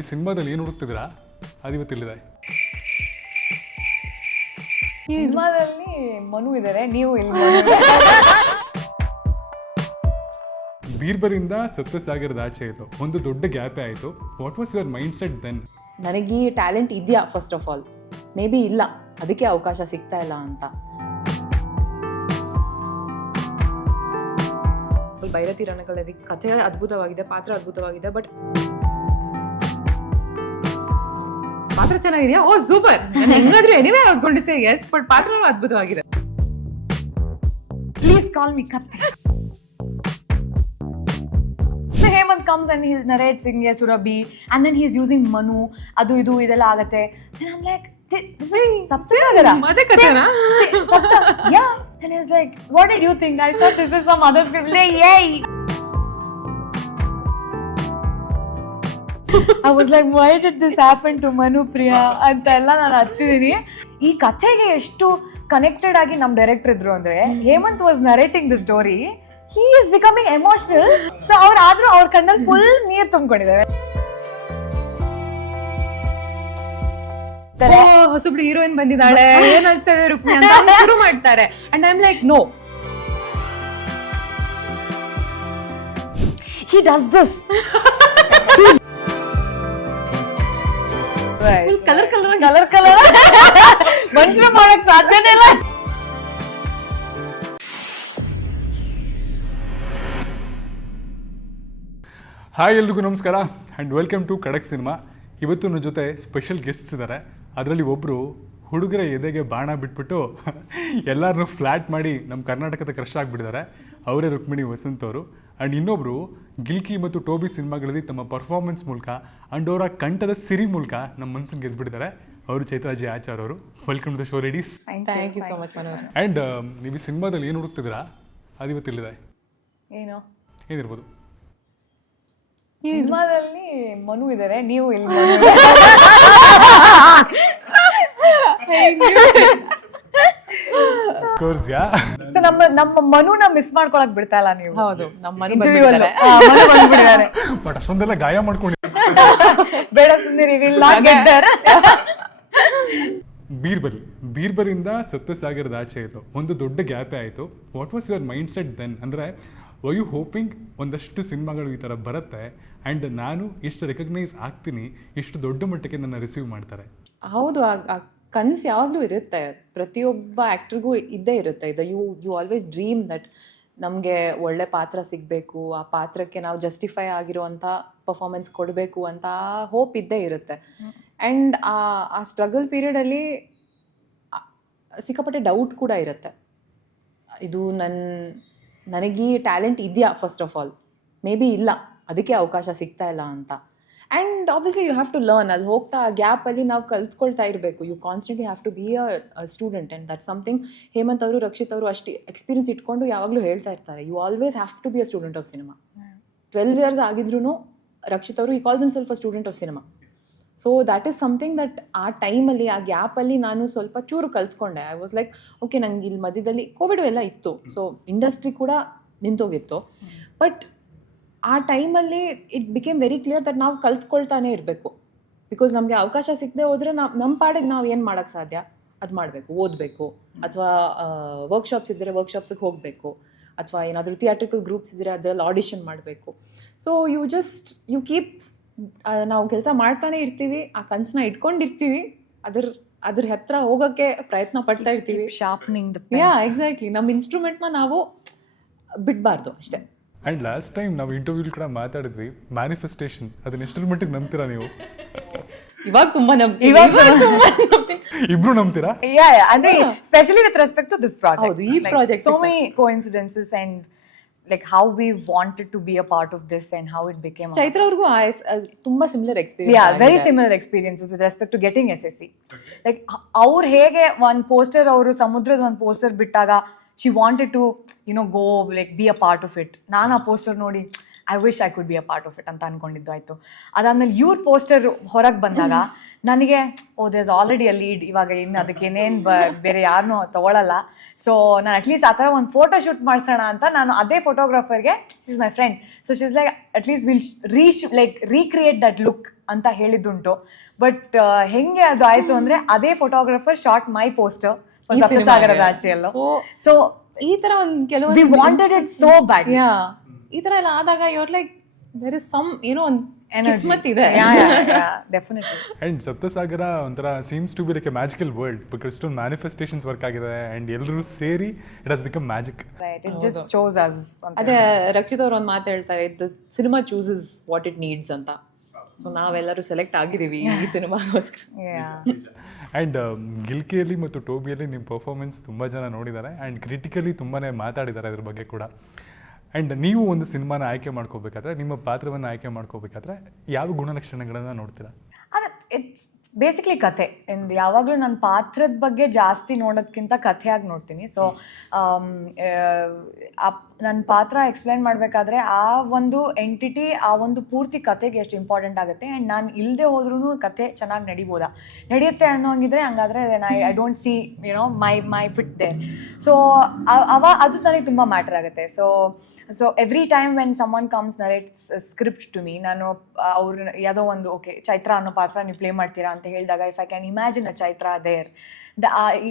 ನೀವು ಸಿನಿಮಾದಲ್ಲಿ ಏನು ಹುಡುಕ್ತಿದ್ದೀರಾ ಅದು ಇವತ್ತು ತಿಳಿದೆ. ಸಿನಿಮಾದಲ್ಲಿ ಮನು ಇದ್ದಾರೆ, ನೀವು ಇಲ್ಲಿ ಬೀರ್ಬರಿಂದ ಸಪ್ತ ಸಾಗರದಾಚೆ ಎಲ್ಲೋ ಒಂದು ದೊಡ್ಡ ಗ್ಯಾಪೇ ಆಯಿತು. What was your mind set then? ನನಗೆ ಈ ಟ್ಯಾಲೆಂಟ್ ಇದೆಯಾ first of all, maybe ಇಲ್ಲ, ಅದಕ್ಕೆ ಅವಕಾಶ ಸಿಗ್ತಾ ಇಲ್ಲ ಅಂತ. ಭೈರತಿ ರಣಕಲದಿ ಕಥೆ ಅದ್ಭುತವಾಗಿದೆ, ಪಾತ್ರ ಅದ್ಭುತವಾಗಿದೆ, ಬಟ್ ಪಾತ್ರ ಚೆನ್ನಾಗಿದೆಯಾ? ಓ ಸೂಪರ್, ನಾನು ಹೆಂಗಾದ್ರೂ anyway I was going to say yes, but ಪಾತ್ರನೂ ಅದ್ಭುತವಾಗಿದೆ. ಪ್ಲೀಸ್ ಕಾಲ್ ಮಿ ಕತ್ತೆ. So Hemanth comes and he narrates Singh Surabhi and then he's using Manu, adu idu idella agate. Then I'm like, this is Sapta Saagaradaache. Made kathena? Sapta, yeah. And he's like, what did you think? I thought this is some other script. Like, yay! I was like, why did this happen to Manu Priya? ಅಂತೆಲ್ಲ ನಾನು ಹತ್ತಿದ್ದೀನಿ. ಈ ಕಥೆಗೆ ಎಷ್ಟು connected ಆಗಿ ನಮ್ಮ director ಇದ್ರು ಅಂದ್ರೆ, Hemanth was narrating the story, he is becoming emotional. So ಆದ್ರೂ ಅವ್ರ ಕಣ್ಣಲ್ಲಿ ಫುಲ್ ನೀರ್ ತುಂಬಿಕೊಂಡಿದ್ದಾರೆ. ಹೊಸಬ್ಳು ಹೀರೋಯಿನ್ ಬಂದಿದ್ದಾಳೆ, ಏನ್ ಅನ್ಸ್ತಾ ಇದೆ ರುಕ್ಮಿಣಿ ಅಂತ ಶುರು ಮಾಡ್ತಾರೆ. And I am like, no, he does this. Colour ಮನುಷ್ಯರು ಮಾಡಕ್ ಸಾಧ್ಯನೇ ಇಲ್ಲ. ಹಾಯ್, ಎಲ್ರಿಗೂ ನಮಸ್ಕಾರ and welcome to Kadak cinema. ಇವತ್ತು ನನ್ನ ಜೊತೆ ಸ್ಪೆಷಲ್ ಗೆಸ್ಟ್ಸ್ ಇದ್ದಾರೆ. ಅದರಲ್ಲಿ ಒಬ್ಬರು ಹುಡುಗರ ಎದೆಗೆ ಬಾಣ ಬಿಟ್ಬಿಟ್ಟು ಎಲ್ಲರನ್ನೂ ಫ್ಲ್ಯಾಟ್ ಮಾಡಿ ನಮ್ಮ ಕರ್ನಾಟಕದ ಕ್ರಶ್ ಆಗಿಬಿಟ್ಟಿದ್ದಾರೆ. ಅವರೇ ರುಕ್ಮಿಣಿ ವಸಂತ್ ಅವರು. ಆ್ಯಂಡ್ ಇನ್ನೊಬ್ಬರು ಗಿಲ್ಕಿ ಮತ್ತು ಟೋಬಿ ಸಿನಿಮಾಗಳಲ್ಲಿ ತಮ್ಮ ಪರ್ಫಾರ್ಮೆನ್ಸ್ ಮೂಲಕ ಆ್ಯಂಡ್ ಅವರ ಕಂಠದ ಸಿರಿ ಮೂಲಕ ನಮ್ಮ ಮನಸ್ಸನ್ನು ಗೆದ್ದುಬಿಟ್ಟಿದ್ದಾರೆ. ಅವರು ಚೈತ್ರ ಆಚಾರ್ ಅವರು. Welcome to the show ladies. Thank you so much Manu. And ನೀವು ಈ ಸಿನಿಮಾದಲ್ಲಿ ಏನು ಹುಡುಕ್ತಿದ್ದೀರಾ ಅದು ಇವತ್ತು ತಿಳಿದೆ. ಏನಿರ್ಬೋದು? ಸಿನಿಮಾದಲ್ಲಿ ಮನು ಇದ್ದಾರೆ, ನೀವು ಇಲ್ಲಿ ನಮ್ಮ ಮನುನ ಮಿಸ್ ಮಾಡ್ಕೊಳಕ್ ಬಿಡ್ತಾ ಇಲ್ಲ ನೀವು. ಹೌದು, ನಮ್ಮ ಮನು ಬಟ್ ಅಷ್ಟೊಂದೆಲ್ಲ ಗಾಯ ಮಾಡ್ಕೊಂಡು ಬೇಡ ಸುಂದರಿ. ಬೀರ್ಬರಿಂದ ಸಪ್ತ ಸಾಗರದಾಚೆ ಎಲ್ಲೋ ಒಂದು ದೊಡ್ಡ ಗ್ಯಾಪೇ ಆಯಿತು. What was your mind set then? ಅಂದರೆ ವೈ ಯು ಹೋಪಿಂಗ್ ಒಂದಷ್ಟು ಸಿನಿಮಾಗಳು ಈ ಥರ ಬರುತ್ತೆ ಆ್ಯಂಡ್ ನಾನು ಎಷ್ಟು ರೆಕಗ್ನೈಸ್ ಆಗ್ತೀನಿ, ಎಷ್ಟು ದೊಡ್ಡ ಮಟ್ಟಕ್ಕೆ ನನ್ನ ರಿಸೀವ್ ಮಾಡ್ತಾರೆ? ಹೌದು, ಆ ಕನಸು ಯಾವಾಗಲೂ ಇರುತ್ತೆ, ಪ್ರತಿಯೊಬ್ಬ ಆ್ಯಕ್ಟ್ರಿಗೂ ಇದ್ದೇ ಇರುತ್ತೆ. ಇದು ಯು ಆಲ್ವೇಸ್ ಡ್ರೀಮ್ ದಟ್ ನಮಗೆ ಒಳ್ಳೆ ಪಾತ್ರ ಸಿಗಬೇಕು, ಆ ಪಾತ್ರಕ್ಕೆ ನಾವು ಜಸ್ಟಿಫೈ ಆಗಿರುವಂಥ ಪರ್ಫಾರ್ಮೆನ್ಸ್ ಕೊಡಬೇಕು ಅಂತ ಹೋಪ್ ಇದ್ದೇ ಇರುತ್ತೆ. ಆ್ಯಂಡ್ ಆ ಸ್ಟ್ರಗಲ್ ಪೀರಿಯಡಲ್ಲಿ ಸಿಕ್ಕಾಪಟ್ಟೆ ಡೌಟ್ ಕೂಡ ಇರುತ್ತೆ. ಇದು ನನಗೆ ಈ ಟ್ಯಾಲೆಂಟ್ ಇದೆಯಾ first of all, maybe ಇಲ್ಲ, ಅದಕ್ಕೆ ಅವಕಾಶ ಸಿಗ್ತಾ ಇಲ್ಲ ಅಂತ. And obviously you have to learn. ಅಲ್ಲಿ ಹೋಗ್ತಾ ಆ ಗ್ಯಾಪಲ್ಲಿ ನಾವು ಕಲ್ತ್ಕೊಳ್ತಾ ಇರಬೇಕು. You constantly have to be a student and that something Hemanth ಅವರು, ರಕ್ಷಿತ್ ಅವರು ಅಷ್ಟು ಎಕ್ಸ್ಪೀರಿಯನ್ಸ್ ಇಟ್ಕೊಂಡು ಯಾವಾಗಲೂ ಹೇಳ್ತಾ ಇರ್ತಾರೆ, you always have to be a student of cinema. 12 years ಆಗಿದ್ರೂ ರಕ್ಷಿತ್ ಅವರು, ಈ calls himself a student of cinema. So that is something that ಆ ಟೈಮಲ್ಲಿ, ಆ ಗ್ಯಾಪಲ್ಲಿ ನಾನು ಸ್ವಲ್ಪ ಚೂರು ಕಲ್ತ್ಕೊಂಡೆ. ಐ ವಾಸ್ ಲೈಕ್, ಓಕೆ, ನಂಗೆ ಇಲ್ಲಿ ಮಧ್ಯದಲ್ಲಿ ಕೋವಿಡ್ ಎಲ್ಲ ಇತ್ತು, ಸೊ ಇಂಡಸ್ಟ್ರಿ ಕೂಡ ನಿಂತೋಗಿತ್ತು. ಬಟ್ ಆ ಟೈಮಲ್ಲಿ it became very clear that ನಾವು ಕಲ್ತ್ಕೊಳ್ತಾನೆ ಇರಬೇಕು. ಬಿಕಾಸ್ ನಮಗೆ ಅವಕಾಶ ಸಿಗದೆ ಹೋದರೆ ನಮ್ಮ ಪಾಡಿಗೆ ನಾವು ಏನು ಮಾಡೋಕ್ಕೆ ಸಾಧ್ಯ ಅದು ಮಾಡಬೇಕು, ಓದಬೇಕು, ಅಥವಾ ವರ್ಕ್ಶಾಪ್ಸ್ ಇದ್ದರೆ ವರ್ಕ್ಶಾಪ್ಸಿಗೆ ಹೋಗಬೇಕು, ಅಥವಾ ಏನಾದರೂ ಥಿಯೇಟ್ರಿಕಲ್ ಗ್ರೂಪ್ಸ್ ಇದ್ದರೆ ಅದರಲ್ಲಿ ಆಡಿಷನ್ ಮಾಡಬೇಕು. ಸೊ ಯು ಕೀಪ್, ನಾವು ಕೆಲಸ ಮಾಡ್ತಾನೆ ಇರ್ತೀವಿ, ಆ ಕನಸನ್ನ ಇಟ್ಕೊಂಡಿರ್ತೀವಿ, ಅದ್ರ ಹತ್ರ ಹೋಗೋಕ್ಕೆ ಪ್ರಯತ್ನ ಪಡ್ತಾ ಇರ್ತೀವಿ. Sharpening the yeah, exactly. ನಮ್ಮ ಇನ್ಸ್ಟ್ರೂಮೆಂಟ್ನ ನಾವು ಬಿಡಬಾರ್ದು ಅಷ್ಟೇ. ಆ್ಯಂಡ್ ಲಾಸ್ಟ್ ಟೈಮ್ ನಾವು ಇಂಟರ್ವ್ಯೂಲ್ ಕೂಡ ಮಾತಾಡಿದ್ವಿ, ಮ್ಯಾನಿಫೆಸ್ಟೇಷನ್, ಅದನ್ನ ಎಷ್ಟರ ಮಟ್ಟಿಗೆ ನಂಬ್ತೀರಾ ನೀವು? ಇವಾಗ ತುಂಬಾ ಇಬ್ರು ನಂಬ್ತೀರಾ? ಅಂದ್ರೆ specially with respect to this project. ಹೌದು, ಈ project so many coincidences and like how we wanted to be a part of this and how it became. Chaitra ಅವ್ರಿಗೂ ತುಂಬಾ similar experience. Yeah, very similar experiences with respect to getting SSE. Like ಅವ್ರು ಹೇಗೆ ಒಂದು poster, ಅವರು ಸಮುದ್ರದ ಒಂದು poster ಬಿಟ್ಟಾಗ she wanted to go like be a part of it. ನಾನು ಆ ಪೋಸ್ಟರ್ ನೋಡಿ I wish I could be a part of it ಅಂತ ಅನ್ಕೊಂಡಿದ್ದು ಆಯ್ತು. ಅದಾದ್ಮೇಲೆ ಇವ್ರ ಪೋಸ್ಟರ್ ಹೊರಗೆ ಬಂದಾಗ ನನಗೆ ದೇರ್ಸ್ ಆಲ್ರೆಡಿ ಅ ಲೀಡ್, ಇವಾಗ ಇನ್ನು ಅದಕ್ಕೆ ಏನೇನು ಬೇರೆ ಯಾರನ್ನೂ ತಗೊಳ್ಳಲ್ಲ. ಸೊ ನಾನು ಅಟ್ಲೀಸ್ಟ್ ಆ ಥರ ಒಂದು ಫೋಟೋ ಶೂಟ್ ಮಾಡಿಸೋಣ ಅಂತ ನಾನು ಅದೇ ಫೋಟೋಗ್ರಾಫರ್ಗೆ, she is my friend, so she is like at least will recreate that look ಅಂತ ಹೇಳಿದ್ದುಂಟು. ಬಟ್ ಹೆಂಗೆ ಅದು ಆಯಿತು ಅಂದರೆ ಅದೇ ಫೋಟೋಗ್ರಾಫರ್ ಶಾರ್ಟ್ ಮೈ ಪೋಸ್ಟರ್ ಸಪ್ತ ಸಾಗರದಾಚೆ ಎಲ್ಲೋ. ಸೊ ಈ ತರ ಒಂದು ಕೆಲವು we wanted it so bad. ಈ ತರ ಎಲ್ಲ ಆದಾಗ you're like there is some ಒಂದು ಕಿಸ್ಮತ್ ಇದೆ. ಡೆಫಿನೆಟ್ಲಿ. ಅಂಡ್ ಸಪ್ತಸಾಗರ ಒಂಥರ seems to be like a magical world because ಇಷ್ಟೊಂದು ಮ್ಯಾನಿಫೆಸ್ಟೇಷನ್ಸ್ ವರ್ಕ್ ಆಗಿದೆ ಅಂಡ್ ಎಲ್ಲರೂ ಸೇರಿ it has become magic. It just chose us. ಅದೇ ರಕ್ಷಿತ್ ಅವ್ರು ಒಂದು ಮಾತು ಹೇಳ್ತಾರೆ, the cinema chooses what it needs ಅಂತ. ಸೊ ನಾವೆಲ್ಲರೂ ಸೆಲೆಕ್ಟ್ ಆಗಿದ್ದೀವಿ ಈ ಸಿನಿಮಾಗೋಸ್ಕರ. ಆ್ಯಂಡ್ ಗಿಲ್ಕಿಯಲ್ಲಿ ಮತ್ತು ಟೋಬಿಯಲ್ಲಿ ನಿಮ್ಮ ಪರ್ಫಾರ್ಮೆನ್ಸ್ ತುಂಬ ಜನ ನೋಡಿದ್ದಾರೆ ಆ್ಯಂಡ್ ಕ್ರಿಟಿಕಲಿ ತುಂಬಾ ಮಾತಾಡಿದ್ದಾರೆ ಅದ್ರ ಬಗ್ಗೆ ಕೂಡ. ಆ್ಯಂಡ್ ನೀವು ಒಂದು ಸಿನಿಮಾನ ಆಯ್ಕೆ ಮಾಡ್ಕೋಬೇಕಾದ್ರೆ, ನಿಮ್ಮ ಪಾತ್ರವನ್ನು ಆಯ್ಕೆ ಮಾಡ್ಕೋಬೇಕಾದ್ರೆ ಯಾವ ಗುಣಲಕ್ಷಣಗಳನ್ನು ನೋಡ್ತೀರಾ? ಇಟ್ಸ್ ಬೇಸಿಕ್ಲಿ ಕಥೆ. ಯಾವಾಗಲೂ ನನ್ನ ಪಾತ್ರದ ಬಗ್ಗೆ ಜಾಸ್ತಿ ನೋಡೋದಕ್ಕಿಂತ ಕಥೆಯಾಗಿ ನೋಡ್ತೀನಿ. ಸೊ ನನ್ನ ಪಾತ್ರ ಎಕ್ಸ್ಪ್ಲೈನ್ ಮಾಡಬೇಕಾದ್ರೆ ಆ ಒಂದು ಎಂಟಿಟಿ, ಆ ಒಂದು ಪೂರ್ತಿ ಕಥೆಗೆ ಎಷ್ಟು ಇಂಪಾರ್ಟೆಂಟ್ ಆಗುತ್ತೆ. ಆ್ಯಂಡ್ ನಾನು ಇಲ್ಲದೆ ಹೋದ್ರೂ ಕಥೆ ಚೆನ್ನಾಗಿ ನಡೆಯುತ್ತೆ ಅನ್ನೋ ಹಂಗಿದ್ರೆ ಹಂಗಾದ್ರೆ I don't see my fit there. So ಅದು ನನಗೆ ತುಂಬ ಮ್ಯಾಟರ್ ಆಗುತ್ತೆ. So every time when someone comes narrates script to me, ನಾನು ಅವ್ರು ಯಾವುದೋ ಒಂದು ಚೈತ್ರ ಅನ್ನೋ ಪಾತ್ರ ನೀವು ಪ್ಲೇ ಮಾಡ್ತೀರಾ ಅಂತ ಹೇಳಿದಾಗ, if I can imagine a Chaitra there,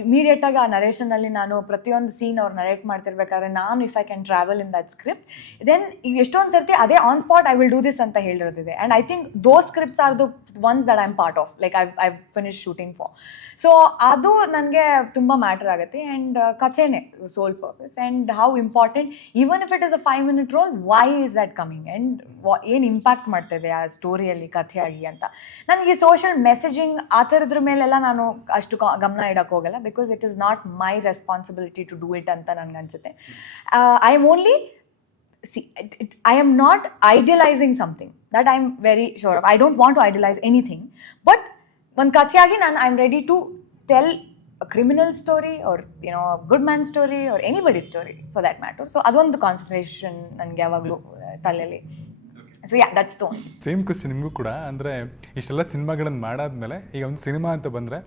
ಇಮಿಡಿಯೇಟಾಗಿ ಆ ನರೇಷನಲ್ಲಿ ನಾನು ಪ್ರತಿಯೊಂದು ಸೀನ್ ಅವ್ರು ನರೇಟ್ ಮಾಡ್ತಿರ್ಬೇಕಾದ್ರೆ ನಾನು if I can travel in that script, then ಎಷ್ಟೊಂದು ಸರ್ತಿ ಅದೇ on spot I will do this ಅಂತ ಹೇಳಿರೋದಿದೆ. And I think those scripts are the ones that I am part of, like I finish shooting for. So ಅದು ನನಗೆ ತುಂಬ matter ಆಗುತ್ತೆ. And ಕಥೆನೇ sole purpose. And how important, even if it is a 5 minute role, why is that coming and ಏನು impact ಮಾಡ್ತಾಯಿದೆ ಆ ಸ್ಟೋರಿಯಲ್ಲಿ ಕಥೆಯಾಗಿ ಅಂತ. ನನಗೆ ಸೋಷಿಯಲ್ ಮೆಸೇಜಿಂಗ್ ಆ ಥರದ್ರ ಮೇಲೆಲ್ಲ ನಾನು ಅಷ್ಟು ಗಮನ ಇಡೋಕ್ಕೆ ಹೋಗಲ್ಲ, because it is not my responsibility to do it ಅಂತ ನನಗನ್ಸುತ್ತೆ. I am only I am not idealizing something, that I am very sure of. I don't want to idealize anything, but one kathiyagi I am ready to tell a criminal story or a good man story or anybody's story for that matter. So adondu concentration nange yavaglu talleli. So yeah, that's the one. Same question ನಿಮಗೂ ಕೂಡ. ಅಂದರೆ ಇಷ್ಟೆಲ್ಲ ಸಿನಿಮಾಗಳನ್ನು ಮಾಡಾದ್ಮೇಲೆ ಈಗ ಒಂದು cinema ಅಂತ ಬಂದರೆ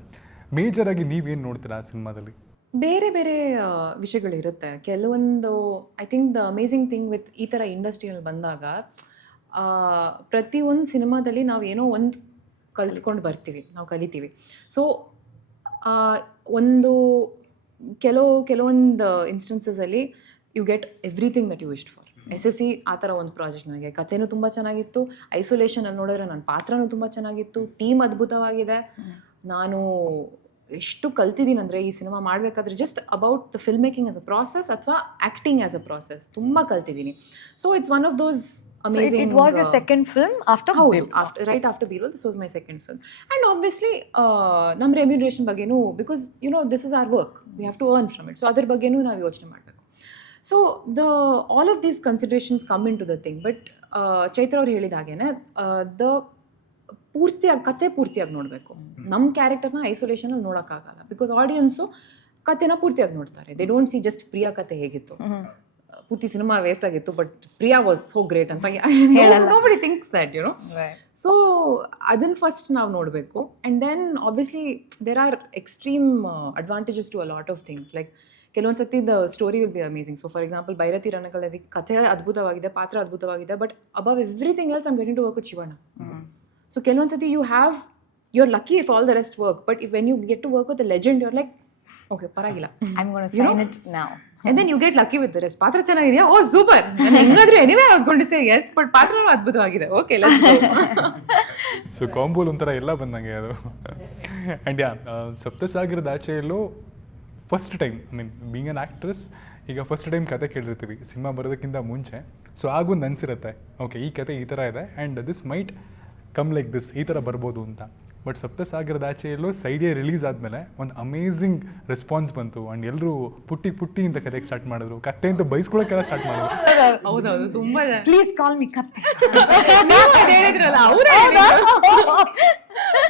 ಮೇಜರ್ ಆಗಿ ನೀವೇನು ನೋಡ್ತೀರಾ ಆ ಸಿನಿಮಾದಲ್ಲಿ? ಬೇರೆ ಬೇರೆ ವಿಷಯಗಳಿರುತ್ತೆ. ಕೆಲವೊಂದು I think the amazing thing with ಈ ಥರ ಇಂಡಸ್ಟ್ರಿಯಲ್ಲಿ ಬಂದಾಗ, ಪ್ರತಿಯೊಂದು ಸಿನಿಮಾದಲ್ಲಿ ನಾವು ಏನೋ ಒಂದು ಕಲ್ತ್ಕೊಂಡು ಬರ್ತೀವಿ, ನಾವು ಕಲಿತೀವಿ. ಸೊ ಒಂದು ಕೆಲವೊಂದು ಇನ್ಸ್ಟೆನ್ಸಸಲ್ಲಿ you get everything that you wished for. SSE ಆ ಥರ ಒಂದು ಪ್ರಾಜೆಕ್ಟ್. ನನಗೆ ಕಥೆನೂ ತುಂಬ ಚೆನ್ನಾಗಿತ್ತು, ಐಸೋಲೇಷನಲ್ಲಿ ನೋಡಿದ್ರೆ ನನ್ನ ಪಾತ್ರನೂ ತುಂಬ ಚೆನ್ನಾಗಿತ್ತು, ಟೀಮ್ ಅದ್ಭುತವಾಗಿದೆ. ನಾನು ಎಷ್ಟು ಕಲ್ತಿದ್ದೀನಿ ಅಂದರೆ ಈ ಸಿನಿಮಾ ಮಾಡಬೇಕಾದ್ರೆ just about the film making as a process ಅಥವಾ ಆ್ಯಕ್ಟಿಂಗ್ ಆಸ್ ಅ ಪ್ರಾಸೆಸ್ ತುಂಬ ಕಲ್ತಿದ್ದೀನಿ. So it's one of those amazing. So it was your second film after Birol? Right after Birol, this was my second film. And obviously ನಮ್ಮ remuneration ಬಗ್ಗೆನೂ, because this is our work, we have to earn from it. So ಅದ್ರ ಬಗ್ಗೆನೂ ನಾವು ಯೋಚನೆ ಮಾಡಬೇಕು. So all of these considerations come into the thing. But Chaitra ಅವ್ರು ಹೇಳಿದ ಹಾಗೇನೆ ಕತೆ ಪೂರ್ತಿಯಾಗಿ ನೋಡಬೇಕು. ನಮ್ಮ ಕ್ಯಾರೆಕ್ಟರ್ನ ಐಸೋಲೇಷನಲ್ಲಿ ನೋಡೋಕ್ಕಾಗಲ್ಲ, ಬಿಕಾಸ್ ಆಡಿಯನ್ಸು ಕತೆನ ಪೂರ್ತಿಯಾಗಿ ನೋಡ್ತಾರೆ. They don't see just Priya ಕತೆ ಹೇಗಿತ್ತು, ಪೂರ್ತಿ ಸಿನಿಮಾ ವೇಸ್ಟ್ ಆಗಿತ್ತು, but Priya was so great ಅಂತ ನೋಬಡಿ ಥಿಂಕ್ಸ್ ದ್ಯಾಟ್ ಸೊ ಅದನ್ನು ಫಸ್ಟ್ ನಾವು ನೋಡಬೇಕು. And then obviously there are extreme advantages to a lot of things. Like ಕೆಲವೊಂದು ಸತಿ the story will be amazing. So for example Bhairathi ರಣಕಲಲ್ಲಿ ಕಥೆ ಅದ್ಭುತವಾಗಿದೆ, ಪಾತ್ರ ಅದ್ಭುತವಾಗಿದೆ, but above everything else I'm getting to work with Shivanna. So ಕೆಲವೊಂದು ಸತಿ you're lucky if all the rest work, but when you get to work with a legend, you're like, okay, ಪರವಾಗಿಲ್ಲ, I'm going to sign it now. And then you get lucky with the rest. ಪಾತ್ರ ಚೆನ್ನಾಗಿದೆಯಾ? Oh super. ನಾನು ಹೆಂಗಾದ್ರೂ anyway I was going to say yes, but ಪಾತ್ರನೂ ಅದ್ಭುತವಾಗಿದೆ. Okay, let's go. So ಕಾಂಬೋಲ್ ಒಂಥರ ಎಲ್ಲ ಬಂದಂಗೆ ಅದು. And Sapta Sagaradache Ello first time, I mean being an actress, ಈಗ first time ಕತೆ ಕೇಳಿರ್ತೀವಿ ಸಿನಿಮಾ ಬರೋದಕ್ಕಿಂತ ಮುಂಚೆ. ಸೊ ಆಗೊಂದು ಅನಿಸಿರುತ್ತೆ, ಓಕೆ ಈ ಕತೆ ಈ ಥರ ಇದೆ and this mite come like this, ಈ ಥರ ಬರ್ಬೋದು ಅಂತ. ಬಟ್ ಸಪ್ತ ಸಾಗರದಾಚೆ ಎಲ್ಲೋ ಸೈಡೇ ರಿಲೀಸ್ ಆದಮೇಲೆ ಒಂದು ಅಮೇಝಿಂಗ್ ರೆಸ್ಪಾನ್ಸ್ ಬಂತು ಆ್ಯಂಡ್ ಎಲ್ಲರೂ ಪುಟ್ಟಿ ಅಂತ ಕತೆಗೆ ಸ್ಟಾರ್ಟ್ ಮಾಡಿದ್ರು, ಕತೆ ಅಂತ ಬೈಸ್ಕೊಳಕ್ಕೆಲ್ಲ ಸ್ಟಾರ್ಟ್ ಮಾಡಿದ್ರು. ಹೌದೌದು, ತುಂಬ ಪ್ಲೀಸ್ ಕಾಲ್ ಮಿ ಕತೆ ಹೇಳಿದ್ರಲ್ಲ ಅವರು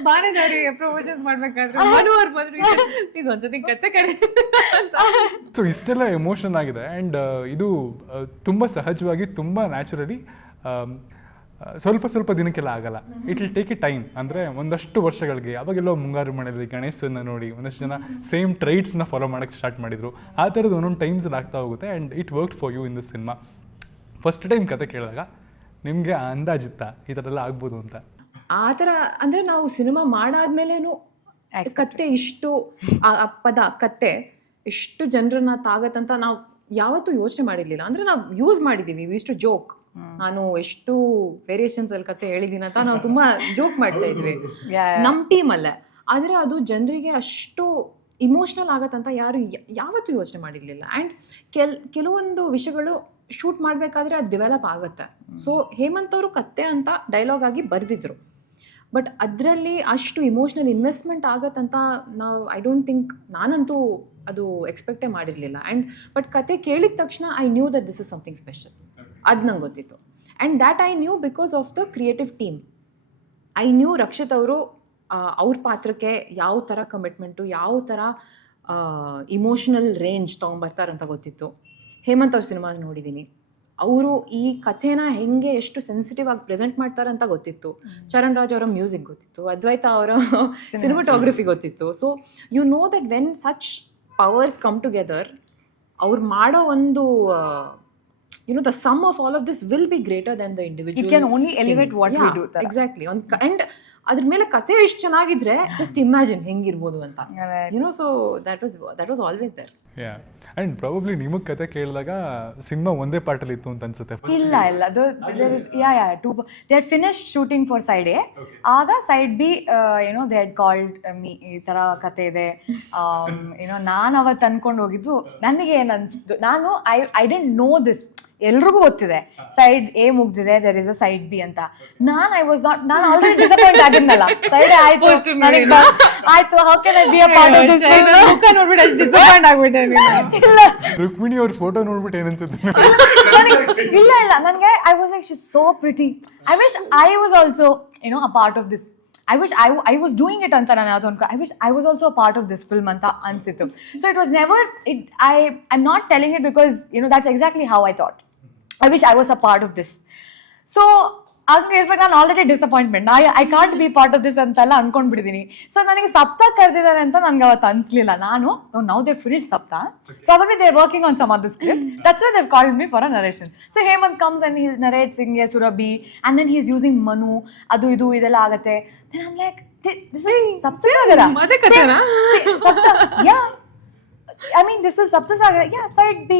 ಬಾನದಾರಿ ಪ್ರಮೋಷನ್ಸ್ ಮಾಡ್ಬೇಕಾದ್ರೆ ಮನು ಅವ್ರು ಬಂದ್ರು, ಪ್ಲೀಸ್ ಒಂದ್ಸತಿ ಕತೆ ಕರೆ. ಸೊ ಇಷ್ಟೆಲ್ಲ ಎಮೋಷನ್ ಆಗಿದೆ ಆ್ಯಂಡ್ ಇದು ತುಂಬ ಸಹಜವಾಗಿ ತುಂಬ ನ್ಯಾಚುರಲಿ ಸ್ವಲ್ಪ ದಿನಕ್ಕೆಲ್ಲ ಆಗಲ್ಲ. It will take E time. ಅಂದರೆ ಒಂದಷ್ಟು ವರ್ಷಗಳಿಗೆ ಅವಾಗೆಲ್ಲೋ ಮುಂಗಾರು ಮಳೆಯಲ್ಲಿ ಗಣೇಶನ ನೋಡಿ ಒಂದಷ್ಟು ಜನ ಸೇಮ್ ಟ್ರೈಟ್ಸ್ನ ಫಾಲೋ ಮಾಡೋಕ್ಕೆ ಸ್ಟಾರ್ಟ್ ಮಾಡಿದರು. ಆ ಥರದ್ದು ಒಂದೊಂದು ಟೈಮ್ಸಲ್ಲಿ ಆಗ್ತಾ ಹೋಗುತ್ತೆ. And it work for you in this cinema. First time ಕತೆ ಕೇಳಿದಾಗ ನಿಮಗೆ ಅಂದಾಜಿತ್ತ ಈ ಥರ ಎಲ್ಲ ಆಗ್ಬೋದು ಅಂತ? ಆ ಥರ ಅಂದರೆ ನಾವು ಸಿನಿಮಾ ಮಾಡಾದ್ಮೇಲೇನು ಕತ್ತೆ ಇಷ್ಟು ಆ ಪದ ಕತ್ತೆ ಇಷ್ಟು ಜನರನ್ನ ತಾಗತ್ತಂತ ನಾವು ಯಾವತ್ತೂ ಯೋಚನೆ ಮಾಡಿರ್ಲಿಲ್ಲ. ಅಂದರೆ ನಾವು ಯೂಸ್ ಮಾಡಿದ್ದೀವಿ, ಇಷ್ಟು ಜೋಕ್. ನಾನು ಎಷ್ಟು ವೇರಿಯೇಷನ್ಸ್ ಅಲ್ಲಿ ಕತೆ ಹೇಳಿದ್ದೀನಿ ಅಂತ ನಾವು ತುಂಬಾ ಜೋಕ್ ಮಾಡ್ತಾ ಇದ್ವಿ ನಮ್ಮ ಟೀಮಲ್ಲೇ. ಆದರೆ ಅದು ಜನರಿಗೆ ಅಷ್ಟು ಇಮೋಷ್ನಲ್ ಆಗತ್ತಂತ ಯಾರು ಯಾವತ್ತೂ ಯೋಚನೆ ಮಾಡಿರ್ಲಿಲ್ಲ. ಆ್ಯಂಡ್ ಕೆಲವೊಂದು ವಿಷಯಗಳು ಶೂಟ್ ಮಾಡಬೇಕಾದ್ರೆ ಅದು ಡೆವಲಪ್ ಆಗುತ್ತೆ. ಸೊ ಹೇಮಂತ್ ಅವರು ಕತ್ತೆ ಅಂತ ಡೈಲಾಗ್ ಆಗಿ ಬರೆದಿದ್ರು, ಬಟ್ ಅದರಲ್ಲಿ ಅಷ್ಟು ಇಮೋಷ್ನಲ್ ಇನ್ವೆಸ್ಟ್ಮೆಂಟ್ ಆಗತ್ತಂತ ನಾವು ಐ ಡೋಂಟ್ ಥಿಂಕ್, ನಾನಂತೂ ಅದು ಎಕ್ಸ್ಪೆಕ್ಟೇ ಮಾಡಿರಲಿಲ್ಲ. ಆ್ಯಂಡ್ ಬಟ್ ಕತೆ ಕೇಳಿದ ತಕ್ಷಣ I knew that this is something special. ಅದು ನಂಗೆ ಗೊತ್ತಿತ್ತು. And that I knew because of the creative team. I knew Rakshit ಅವರು ಅವ್ರ ಪಾತ್ರಕ್ಕೆ ಯಾವ ಥರ ಕಮಿಟ್ಮೆಂಟು, ಯಾವ ಥರ ಇಮೋಷ್ನಲ್ ರೇಂಜ್ ತೊಗೊಂಬರ್ತಾರಂತ ಗೊತ್ತಿತ್ತು. ಹೇಮಂತ್ ಅವ್ರ ಸಿನಿಮಾ ನೋಡಿದ್ದೀನಿ, ಅವರು ಈ ಕಥೆನ ಹೆಂಗೆ ಎಷ್ಟು ಸೆನ್ಸಿಟಿವ್ ಆಗಿ ಪ್ರೆಸೆಂಟ್ ಮಾಡ್ತಾರಂತ ಗೊತ್ತಿತ್ತು. ಚರಣ್ ರಾಜ್ ಅವರ ಮ್ಯೂಸಿಕ್ ಗೊತ್ತಿತ್ತು, ಅದ್ವೈತ ಅವರ ಸಿನಿಮಾಟೋಗ್ರಫಿ ಗೊತ್ತಿತ್ತು. So you know that when such powers come together, ಅವ್ರು ಮಾಡೋ ಒಂದು the sum of all of this will be greater than the individual. It can only elevate what we do. Exactly. And ಅದ್ರ ಮೇಲೆ ಕತೆ ಎಷ್ಟು ಚೆನ್ನಾಗಿದ್ರೆ just imagine ಹೆಂಗಿರ್ಬೋದು ಅಂತ. So that was always there. And probably ನಿಮಗೆ ಕತೆ ಕೇಳಿದಾಗ ಸಿನಿಮಾ ಒಂದೇ ಪಾರ್ಟಲ್ಲಿ ಇತ್ತು ಅಂತ ಅನ್ಸುತ್ತೆ. ಇಲ್ಲ they had finished shooting for side A. ಆಗ side B they had called me, ಈ ಥರ ಕತೆ ಇದೆ. ನಾನು ಅವತ್ತು ಅನ್ಕೊಂಡು ಹೋಗಿದ್ದು, ನನಗೆ ಏನು ಅನ್ಸಿದ್ದು, ನಾನು ಐ ಡೆಂಟ್ ನೋ ದಿಸ್. ಎಲ್ರಿಗೂ ಗೊತ್ತಿದೆ ಸೈಡ್ ಎ ಮುಗ್ದಿದೆ, there is a side B ಅಂತ. ನಾನು ಆಲ್ರೆಡಿ ಡಿಸಪಾಯಿಂಟ್ ಆಗಿದ್ನಲ್ಲ. ಸೈಡ್ ಆಯ್ತು, how can I be a part of this film? ನೋಡ್ಬಿಟ್ಟು ಅಷ್ಟು ಡಿಸಪಾಯಿಂಟ್ ಆಗ್ಬಿಟ್ಟೆ. ಇಲ್ಲ, ರುಕ್ಮಿಣಿ ಅವ್ರ ಫೋಟೋ ನೋಡ್ಬಿಟ್ಟು ಏನನ್ಸುತ್ತೆ? ಇಲ್ಲ ನನಗೆ I was like she is so pretty. I wish I was also a part of this. I wish I was doing it anta nanu adondu. I wish I was also a part of this film anta ansittu. So it was never I'm not telling it because that's exactly how I thought. I wish I was a part of this. So ಹಂಗಿರ್ಬೇಕು. ನಾನು already disappointment, I can't be part of this ಅಂತೆಲ್ಲ ಅನ್ಕೊಂಡ್ಬಿಟ್ಟಿದ್ದೀನಿ. So ನನಗೆ ಸಪ್ತಾ ಕರೆದಿದ್ದಾರೆ ಅಂತ ನನ್ಗೆ ಅವತ್ತು ಅನ್ಸ್ಲಿಲ್ಲ. ನಾನು now they finish Sapta, probably they working on some of the script, that's why they called me for a narration. So Hemanth comes and he narrates ಹಿಂಗೆ Surabhi, and then he is using Manu, ಅದು ಇದು ಇದೆಲ್ಲ ಆಗತ್ತೆ. Then I'm like, this is Sapta Saagaradaache. Yeah, I mean this is Sapta Saagaradaache. Yeah, side B.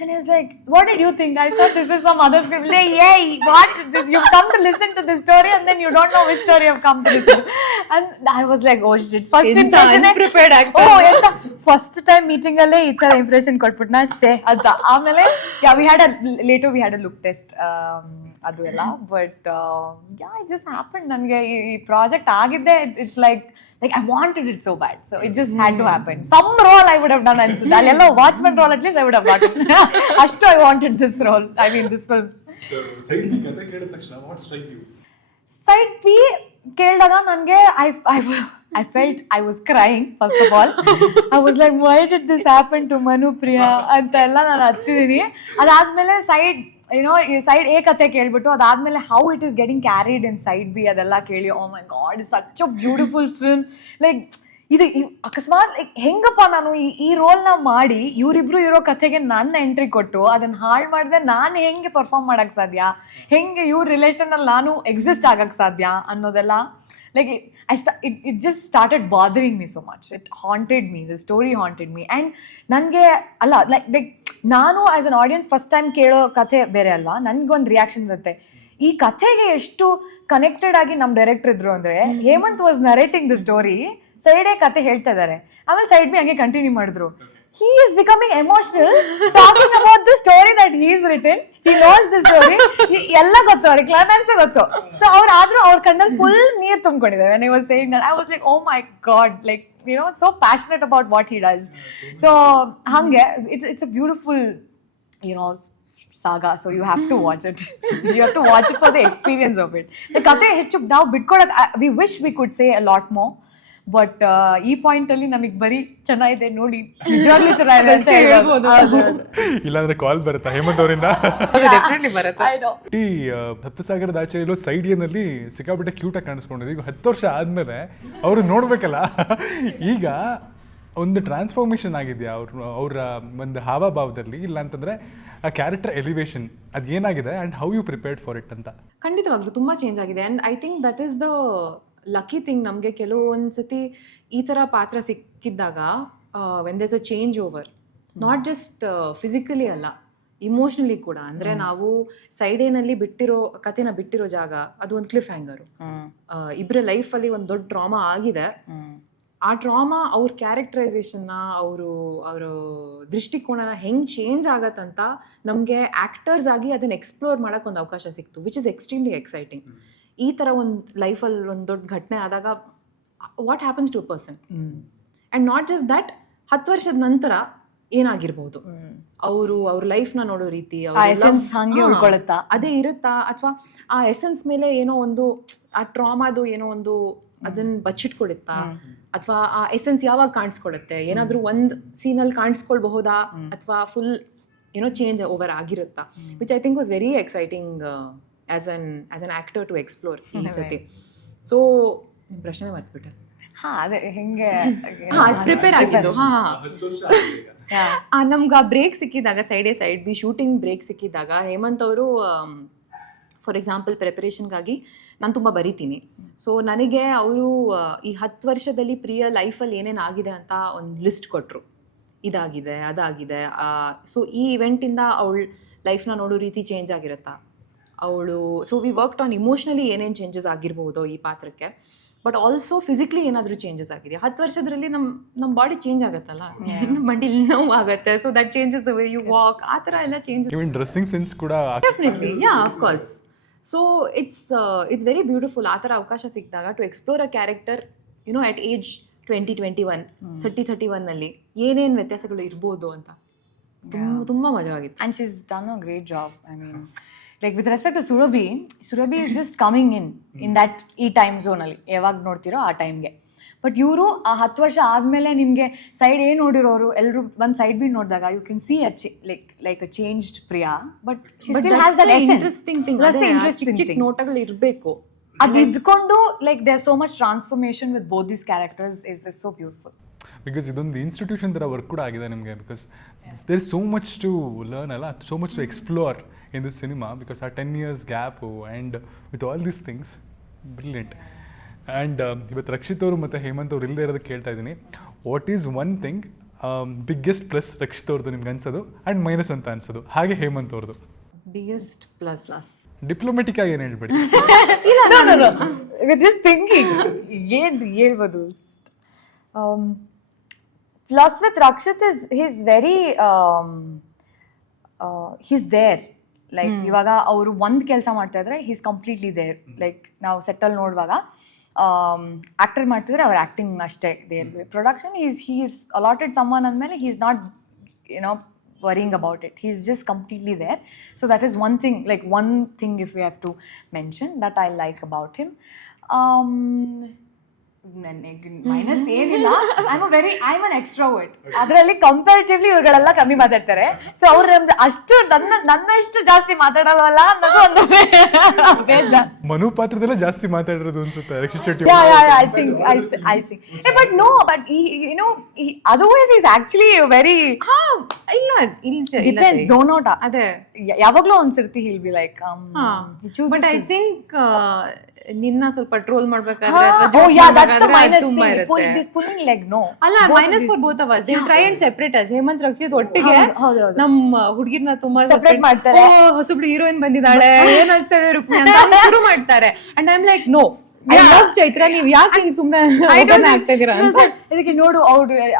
And he was like, what did you think? I thought this is some other script. Like, yay, what? You've come to listen to this story and then you don't know which story you've come to listen to. And I was like, oh shit. First impression, unprepared actor. Oh, yeah. First time meeting alle ee thara impression kodputna she anta. Amele yeah, later we had a look test adu ella, but yeah, it just happened. Nange ee project agide, it's like I wanted it so bad, so it just had to happen. Some role I would have done answer. Allello watchman role at least I would have gotten. Ashtu I wanted this role. I mean this film. So side B kate kelida takshana what strike you? Side B keldaga nange I felt I was crying first of all. I was like, why did this happen to Manu Priya anta ella ನಾನು ಹತ್ತಿದೀನಿ. ಅದಾದ್ಮೇಲೆ side A ಕತೆ ಕೇಳ್ಬಿಟ್ಟು ಅದಾದ್ಮೇಲೆ how it is getting carried in side B ಅದೆಲ್ಲ ಕೇಳಿ, oh my god, such a beautiful film. Like ಇದು ಅಕಸ್ಮಾತ್ ಹೆಂಗಪ್ಪ ನಾನು ಈ ರೋಲ್ನ ಮಾಡಿ ಇವರಿಬ್ರು ಇರೋ ಕಥೆಗೆ ನನ್ನ ಎಂಟ್ರಿ ಕೊಟ್ಟು ಅದನ್ನ ಹಾಳು ಮಾಡಿದ್ರೆ ನಾನು ಹೆಂಗೆ ಪರ್ಫಾರ್ಮ್ ಮಾಡಕ್ ಸಾಧ್ಯ, ಹೆಂಗೆ ಇವ್ರ ರಿಲೇಷನ್ ಅಲ್ಲಿ ನಾನು ಎಕ್ಸಿಸ್ಟ್ ಆಗಕ್ ಸಾಧ್ಯ ಅನ್ನೋದೆಲ್ಲ like it just started bothering me so much. It haunted me, the story haunted me. And nange alla like ನಾನು as an audience first time ಕೇಳೋ ಕಥೆ ಬೇರೆ ಅಲ್ಲ, ನನ್ಗೊಂದು ರಿಯಾಕ್ಷನ್ ಇರುತ್ತೆ. ಈ ಕಥೆಗೆ ಎಷ್ಟು ಕನೆಕ್ಟೆಡ್ ಆಗಿ ನಮ್ ಡೈರೆಕ್ಟರ್ ಇದ್ರು ಅಂದ್ರೆ, Hemanth was narrating the story, side A ಕತೆ ಹೇಳ್ತಾ ಇದಾರೆ, ಆಮೇಲೆ ಸೈಡ್ ಬಿ ಹಂಗೆ ಕಂಟಿನ್ಯೂ ಮಾಡಿದ್ರು. He is becoming emotional talking about the story that he has written. He knows the story. ಎಲ್ಲ ಗೊತ್ತು ಅವ್ರಿಗೆ, ಕ್ಲೈಮ್ಯಾಕ್ಸ್ ಗೊತ್ತು. ಸೊ ಆದ್ರೂ ಅವ್ರ ಕಣ್ಣಲ್ಲಿ ಫುಲ್ ನೀರ್ ತುಂಬಿಕೊಂಡಿದೆ. when I was saying that I was like, oh my god, like so passionate about what he does. So hange it's a beautiful saga, so you have to watch it. You have to watch it for the experience of it. The kate ಹೆಚ್ಚು ನಾವು ಬಿಟ್ಕೊಳಕ್, we wish we could say a lot more, but ಈ point ಅಲ್ಲಿ ನಮಗ್ ಬರೀ ಚೆನ್ನಾಗಿದೆ ನೋಡಿ, ನಿಜವಾಗ್ಲೂ ಚೆನ್ನಾಗಿದೆ ಅಂತ ಹೇಳ್ಬೋದು. ಇಲ್ಲಾಂದ್ರೆ ಕಾಲ್ ಬರುತ್ತಾ ಹೇಮಂತ್ ಅವರಿಂದ? ಡೆಫಿನೆಟ್ಲಿ ಬರುತ್ತೆ. ಈ ಸಪ್ತ ಸಾಗರದಾಚೆ ಎಲ್ಲೋ ಸೈಡ್ ಏನಲ್ಲಿ ಸಿಕ್ಕಾಪಟ್ಟೆ ಕ್ಯೂಟಾಗಿ ಕಾಣಿಸ್ಕೊಂಡಿದ್ರು. ಈಗ 10 ವರ್ಷ ಆದ್ಮೇಲೆ ಅವರು ನೋಡ್ಬೇಕಲ್ಲ, ಈಗ ಒಂದು ಟ್ರಾನ್ಸ್ಫಾರ್ಮೇಶನ್ ಆಗಿದೆಯಾ ಅವರ ಒಂದು ಹಾವಭಾವದಲ್ಲಿ, ಇಲ್ಲ ಅಂತಂದ್ರೆ ಆ ಕ್ಯಾರೆಕ್ಟರ್ ಎಲಿವೇಶನ್ ಅದೇನಾಗಿದೆ and how you prepared for it ಅಂತ? ಖಂಡಿತವಾಗ್ಲೂ ತುಂಬ ಚೇಂಜ್ ಆಗಿದೆ. And I think that is the lucky thing. ನಮಗೆ ಕೆಲವೊಂದು ಸತಿ ಈ ಥರ ಪಾತ್ರ ಸಿಕ್ಕಿದ್ದಾಗ when there's a change over, not just physically ಅಲ್ಲ, ಇಮೋಷ್ನಲಿ ಕೂಡ. ಅಂದರೆ ನಾವು ಸೈಡೇನಲ್ಲಿ ಕಥೆನ ಬಿಟ್ಟಿರೋ ಜಾಗ ಅದು ಒಂದು ಕ್ಲಿಫ್ ಹ್ಯಾಂಗರು. ಇಬ್ಬರ ಲೈಫಲ್ಲಿ ಒಂದು ದೊಡ್ಡ ಟ್ರಾಮಾ ಆಗಿದೆ. ಆ ಟ್ರಾಮಾ ಅವ್ರ ಕ್ಯಾರೆಕ್ಟರೈಸೇಷನ್ನ, ಅವರ ದೃಷ್ಟಿಕೋನನ ಹೆಂಗೆ ಚೇಂಜ್ ಆಗತ್ತಂತ ನಮಗೆ ಆ್ಯಕ್ಟರ್ಸ್ ಆಗಿ ಅದನ್ನು ಎಕ್ಸ್ಪ್ಲೋರ್ ಮಾಡೋಕ್ಕೆ ಒಂದು ಅವಕಾಶ ಸಿಕ್ತು, ವಿಚ್ ಇಸ್ ಎಕ್ಸ್ಟ್ರೀಮ್ಲಿ ಎಕ್ಸೈಟಿಂಗ್. ಈ ಥರ ಒಂದು ಲೈಫಲ್ಲಿ ಒಂದು ದೊಡ್ಡ ಘಟನೆ ಆದಾಗ what happens to a person, and not just that, 10 ವರ್ಷದ ನಂತರ ಏನಾಗಿರ್ಬೋದು, ಅವ್ರ ಲೈಫ್ನ ನೋಡೋ ರೀತಿ, ಅದೇ ಇರುತ್ತಾ, ಅಥವಾ ಆ ಎಸೆನ್ಸ್ ಮೇಲೆ ಏನೋ ಒಂದು ಆ ಟ್ರಾಮಾದು ಏನೋ ಒಂದು ಅದನ್ನ ಬಚ್ಚಿಟ್ಕೊಡುತ್ತಾ, ಅಥವಾ ಆ ಎಸೆನ್ಸ್ ಯಾವಾಗ ಕಾಣಿಸ್ಕೊಡುತ್ತೆ, ಏನಾದ್ರೂ ಒಂದ್ ಸೀನಲ್ಲಿ ಕಾಣಿಸ್ಕೊಳ್ಬಹುದಾ, ಅಥವಾ ಫುಲ್ ಏನೋ ಚೇಂಜ್ ಓವರ್ ಆಗಿರುತ್ತಾ, which I think was very exciting as an actor to explore ಈ ಸತಿ. ಸೊ ಪ್ರಶ್ನೆ ಮಾಡ್ಬಿಟ್ಟೆ. ಅದೇ ಹೆಂಗೆ ಪ್ರಿಪೇರ್ ಆಗಿದ್ದು. ನಮ್ಗೆ ಆ ಬ್ರೇಕ್ ಸಿಕ್ಕಿದಾಗ, ಸೈಡ್ ಬಿ ಶೂಟಿಂಗ್ ಬ್ರೇಕ್ ಸಿಕ್ಕಿದಾಗ, ಹೇಮಂತ್ ಅವರು ಫಾರ್ ಎಕ್ಸಾಂಪಲ್ ಪ್ರಿಪರೇಷನ್ಗಾಗಿ ನಾನು ತುಂಬ ಬರಿತೀನಿ. ಸೊ ನನಗೆ ಅವರು ಈ 10 ವರ್ಷದಲ್ಲಿ ಪ್ರಿಯ ಲೈಫಲ್ಲಿ ಏನೇನು ಆಗಿದೆ ಅಂತ ಒಂದು ಲಿಸ್ಟ್ ಕೊಟ್ಟರು. ಇದಾಗಿದೆ, ಅದಾಗಿದೆ. ಸೊ ಈ ಇವೆಂಟಿಂದ ಅವಳ ಲೈಫ್ನ ನೋಡೋ ರೀತಿ ಚೇಂಜ್ ಆಗಿರುತ್ತಾ ಅವಳು. So we worked on emotionally ಏನೇನು ಚೇಂಜಸ್ ಆಗಿರ್ಬೋದು ಈ ಪಾತ್ರಕ್ಕೆ, ಬಟ್ ಆಲ್ಸೋ ಫಿಸಿಕಲಿ ಏನಾದರೂ ಚೇಂಜಸ್ ಆಗಿದೆ. 10 ವರ್ಷದಲ್ಲಿ ನಮ್ಮ ಬಾಡಿ ಚೇಂಜ್ ಆಗುತ್ತಲ್ಲ, ಮಂಡಿ ನೋವು ಆಗುತ್ತೆ. So that changes the way you walk, ಆ ಥರ ಎಲ್ಲ ಚೇಂಜಸ್. ಈವನ್ ಡ್ರೆಸ್ಸಿಂಗ್ ಸೆನ್ಸ್ ಕೂಡ definitely, yeah, of course. So it's very beautiful ಆ ಥರ ಅವಕಾಶ ಸಿಕ್ಕಿದಾಗ to explore a character, you know at age 20-21, 30-31ನಲ್ಲಿ ಏನೇನು ವ್ಯತ್ಯಾಸಗಳು ಇರ್ಬೋದು ಅಂತ ತುಂಬ ಮಜವಾಗಿತ್ತು. And she's done a great job. I mean, like with respect to Surabhi is just coming in that ಈ ಟೈಮ್ ಝೋನಲ್ಲಿ ಯಾವಾಗ ನೋಡ್ತಿರೋ ಆ ಟೈಮ್ಗೆ. ಬಟ್ ಇವರು ಆ 10 ವರ್ಷ ಆದಮೇಲೆ ನಿಮಗೆ ಸೈಡ್ ಏನು ನೋಡಿರೋರು ಎಲ್ಲರೂ ಒಂದು ಸೈಡ್ ಬಿ ನೋಡಿದಾಗ you can see like a changed Priya. But interesting thing, ಚಿಕ್ಕ ನೋಟಗಳು ಇರಬೇಕು. ಅದು ಇದ್ಕೊಂಡು like there so much transformation with both these characters is so beautiful. Because ಇದೊಂದು ಇನ್ಸ್ಟಿಟ್ಯೂಷನ್ ಥರ ವರ್ಕ್ ಕೂಡ ಆಗಿದೆ ನಿಮಗೆ. Because there is so much to learn ಅಲ್ಲ, so much to explore in this cinema, because our 10 years gap and with all these things, brilliant. And ಇವತ್ತು ರಕ್ಷಿತ್ ಅವರು ಮತ್ತು ಹೇಮಂತ್ ಅವರು ಇಲ್ಲದೆ ಇರೋದಕ್ಕೆ ಕೇಳ್ತಾ ಇದ್ದೀನಿ, what is one thing biggest plus Rakshit ಅವ್ರದ್ದು ನಿಮ್ಗೆ ಅನ್ಸೋದು ಆ್ಯಂಡ್ ಮೈನಸ್ ಅಂತ ಅನ್ಸೋದು, ಹಾಗೆ ಹೇಮಂತ್ ಅವ್ರದ್ದು ಬಿಗ್ಗೆಸ್ಟ್ ಪ್ಲಸ್? ಡಿಪ್ಲೊಮೆಟಿಕ್ ಆಗಿ ಏನು ಹೇಳ್ಬೇಡಿ. ವಿತ್ ದಿಸ್ ಥಿಂಕಿಂಗ್ ಏನು ಹೇಳ್ಬೋದು? Plus with Rakshit is he's very he's there. Like ಇವಾಗ ಅವರು ಒಂದು ಕೆಲಸ ಮಾಡ್ತಾ ಇದ್ರೆ ಹೀಸ್ ಕಂಪ್ಲೀಟ್ಲಿ ದೇರ್. ಲೈಕ್ ನಾವು ಸೆಟ್ಟಲ್ಲಿ ನೋಡುವಾಗ ಆಕ್ಟರ್ ಮಾಡ್ತಿದ್ರೆ ಅವ್ರ ಆ್ಯಕ್ಟಿಂಗ್ ಅಷ್ಟೇ ದೇರ್. ಪ್ರೊಡಕ್ಷನ್ ಹೀಸ್ ಅಲಾಟೆಡ್ ಸಮ್ಮನ್ ಅಂದಮೇಲೆ he's not worrying about it. He's just completely there. So that is one thing, like one thing if we have to mention that I like about him. Minus ಏನಿಲ್ಲ, I'm an extrovert. ಅದರಲ್ಲಿ comparatively ಇವ್ರುಗಳೆಲ್ಲ ಕಮ್ಮಿ ಮಾತಾಡ್ತಾರೆ. So ಅವ್ರು ಅಷ್ಟು ನನ್ನ ಇಷ್ಟು ಜಾಸ್ತಿ ಮಾತಾಡೋಲ್ಲ ಅನ್ನೋದು ಒಂದು ಬೇಜಾರ್. ಮನು ಪಾತ್ರದಲ್ಲೇ ಜಾಸ್ತಿ ಮಾತಾಡಿರೋದು ಅನ್ಸುತ್ತೆ Rakshit Shetty. I think. But no, but otherwise he's actually very depends, zone out. ಅದೇ ಯಾವಾಗ್ಲೂ ಒಂದ್ಸರ್ತಿ he'll be like but I think ನಿನ್ನ ಸ್ವಲ್ಪ ಟ್ರೋಲ್ ಮಾಡ್ಬೇಕಾದ್ರೆ ಅಲ್ಲ, minus for both of us. They try and separate us. Hemanth Rakshit ಒಟ್ಟಿಗೆ ನಮ್ಮ ಹುಡುಗಿರ್ನ ತುಂಬಾ ಸೆಪರೇಟ್ ಮಾಡ್ತಾರೆ. ಹೊಸಬ್ಳು ಹೀರೋಯಿನ್ ಬಂದಿದ್ದಾಳೆ, ಏನ್ ಅನ್ಸ್ತಾ ಇದೆ ರುಕ್ಮಿಣಿ ಅಂತ ಶುರು ಮಾಡ್ತಾರೆ. And I am like no, I love Chaitra, ನೀವ್ ಯಾಕೆ ಹಿಂಗ್ ಸುಮ್ನೆ ಆಗ್ತಾ ಇದೀರಾ ಅಂತ. ಇದಕ್ಕೆ ನೋಡು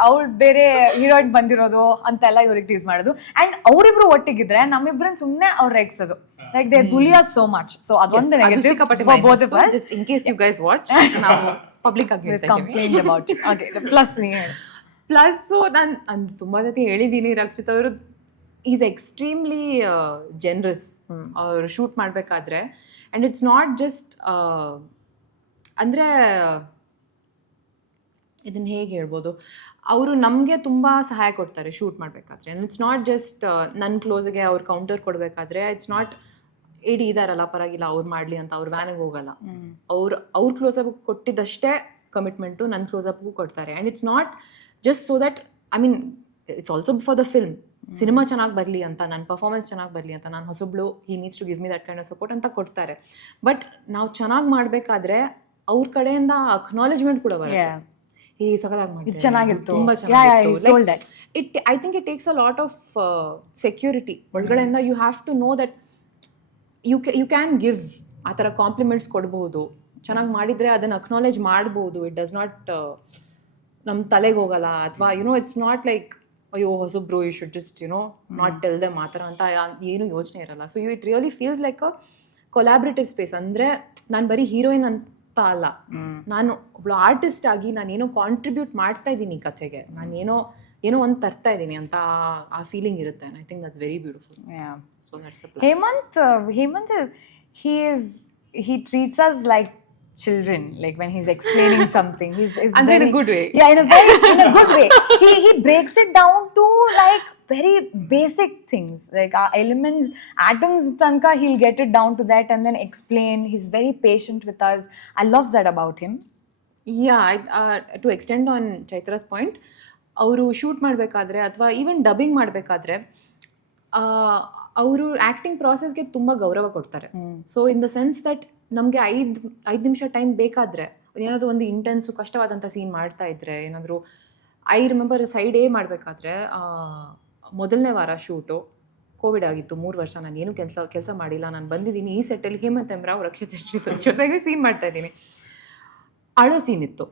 ಅವ್ಳು ಬೇರೆ ಹೀರೋಯಿನ್ ಬಂದಿರೋದು ಅಂತೆಲ್ಲ ಇವ್ರಿಗೆ ಟೀಸ್ ಮಾಡೋದು. ಅಂಡ್ ಅವ್ರಿಬ್ರು ಒಟ್ಟಿಗಿದ್ರೆ ನಮ್ಮಿಬ್ರನ್ನ ಸುಮ್ನೆ ಅವ್ರು ರೇಗ್ಸೋದು. Like they bully us so much. So ಅದೊಂದು negative for both of us. Just in case you guys watch, ನಾವು ಪಬ್ಲಿಕ್ ಆಗಿ complain about it. Okay, the plus so ನಾನು ತುಂಬಾ ಸತಿ ಹೇಳಿದ್ದೀನಿ, ರಕ್ಷಿತ್ ಅವರು ಈಸ್ ಎಕ್ಸ್ಟ್ರೀಮ್ಲಿ ಜನರಸ್. ಅವ್ರು ಶೂಟ್ ಮಾಡಬೇಕಾದ್ರೆ ಅಂಡ್ ಇಟ್ಸ್ ನಾಟ್ ಜಸ್ಟ್ ಅಂದರೆ ಇದನ್ನು ಹೇಗೆ ಹೇಳ್ಬೋದು, ಅವರು ನಮಗೆ ತುಂಬ ಸಹಾಯ ಕೊಡ್ತಾರೆ ಶೂಟ್ ಮಾಡಬೇಕಾದ್ರೆ. ಆ್ಯಂಡ್ ಇಟ್ಸ್ ನಾಟ್ ಜಸ್ಟ್ ನನ್ನ ಕ್ಲೋಸ್ಗೆ ಅವ್ರು ಕೌಂಟರ್ ಕೊಡಬೇಕಾದ್ರೆ ಇಟ್ಸ್ ನಾಟ್ ಏಡಿ ಇದಾರಲ್ಲ ಪರವಾಗಿಲ್ಲ ಅವ್ರು ಮಾಡಲಿ ಅಂತ ಅವ್ರ ವ್ಯಾನಿಗೆ ಹೋಗಲ್ಲ. ಅವ್ರ ಕ್ಲೋಸಪ್ ಕೊಟ್ಟಿದ್ದಷ್ಟೇ ಕಮಿಟ್ಮೆಂಟು ನನ್ನ ಕ್ಲೋಸಪ್ಗೂ ಕೊಡ್ತಾರೆ. And it's not just so that I mean it's also for the film. Cinema ಚೆನ್ನಾಗಿ ಬರಲಿ ಅಂತ, ನನ್ನ ಪರ್ಫಾರ್ಮೆನ್ಸ್ ಚೆನ್ನಾಗಿ ಬರಲಿ ಅಂತ, ನಾನು ಹೊಸಬ್ಳು, he needs to give me that kind of support ಅಂತ ಕೊಡ್ತಾರೆ. ಬಟ್ ನಾವು ಚೆನ್ನಾಗಿ ಮಾಡಬೇಕಾದ್ರೆ ಅವ್ರ ಕಡೆಯಿಂದ ಅಕ್ನಾಲೇಜ್ಮೆಂಟ್ ಕೂಡ ಬರುತ್ತೆ. ಈ ಸಕಲಾಗಿ ಮಾಡಿ ಚೆನ್ನಾಗಿತ್ತು, ತುಂಬ ಚೆನ್ನಾಗಿತ್ತು. I think it takes a lot of security ಒಳಗಡೆಯಿಂದ. You have to know that you can give ಆ ಥರ ಕಾಂಪ್ಲಿಮೆಂಟ್ಸ್ ಕೊಡ್ಬೋದು. ಚೆನ್ನಾಗಿ ಮಾಡಿದರೆ ಅದನ್ನು ಅಕ್ನಾಲೇಜ್ ಮಾಡ್ಬೋದು. ಇಟ್ ಡಸ್ ನಾಟ್ ನಮ್ಮ ತಲೆಗೆ ಹೋಗಲ್ಲ, ಅಥವಾ ಇಟ್ಸ್ ನಾಟ್ ಲೈಕ್ ಅಯ್ಯೋ ಹೊಸಬ್ರು you should just not tell them ಆ ಥರ ಅಂತ ಏನು ಯೋಚನೆ ಇರಲ್ಲ. So it really feels like a collaborative space. ಅಂದರೆ ನಾನು ಬರೀ ಹೀರೋಯಿನ್ ಅಂತ ಅಲ್ಲ, ನಾನು ಒಬ್ಳು ಆರ್ಟಿಸ್ಟ್ ಆಗಿ ನಾನೇನೋ ಕಾಂಟ್ರಿಬ್ಯೂಟ್ ಮಾಡ್ತಾ ಇದ್ದೀನಿ ಈ ಕಥೆಗೆ, ನಾನೇನೋ ಒಂದು ತರ್ತಾ ಇದ್ದೀನಿ ಅಂತ ಆ ಫೀಲಿಂಗ್ ಇರುತ್ತೆ. I think that's very beautiful. So that's a plus. Hemanth he treats us like children, like when he's explaining something, he's and in a good way. Yeah, in a good way. He breaks it down to like very basic things, like our elements, atoms tanka he'll get it down to that and then explain. He's very patient with us. I love that about him. To extend on Chaitra's point, ಅವರು shoot ಮಾಡಬೇಕಾದ್ರೆ ಅಥವಾ even dubbing ಮಾಡಬೇಕಾದ್ರೆ ಅವರು acting ಪ್ರಾಸೆಸ್ಗೆ ತುಂಬ ಗೌರವ ಕೊಡ್ತಾರೆ. So in the sense that ನಮಗೆ ಐದು ನಿಮಿಷ ಟೈಮ್ ಬೇಕಾದರೆ, ಏನಾದರೂ ಒಂದು ಇಂಟೆನ್ಸು ಕಷ್ಟವಾದಂಥ ಸೀನ್ ಮಾಡ್ತಾ ಇದ್ರೆ, ಏನಾದರೂ ಐ ರಿಮೆಂಬರ್ ಸೈಡ್ ಎ ಮಾಡಬೇಕಾದ್ರೆ ಮೊದಲನೇ ವಾರ ಶೂಟು, ಕೋವಿಡ್ ಆಗಿತ್ತು, 3 ವರ್ಷ ನಾನು ಏನು ಕೆಲಸ ಮಾಡಿಲ್ಲ. ನಾನು ಬಂದಿದ್ದೀನಿ ಈ ಸೆಟ್ಟಲ್ಲಿ ಹೇಮಂತ್ ಎಂ ರಾವ್, ರಕ್ಷಿತ್ ಶೆಟ್ಟಿ ಜೊತೆಗೆ ಸೀನ್ ಮಾಡ್ತಾ ಇದ್ದೀನಿ. ಅಳೋ ಸೀನ್ ಇತ್ತು.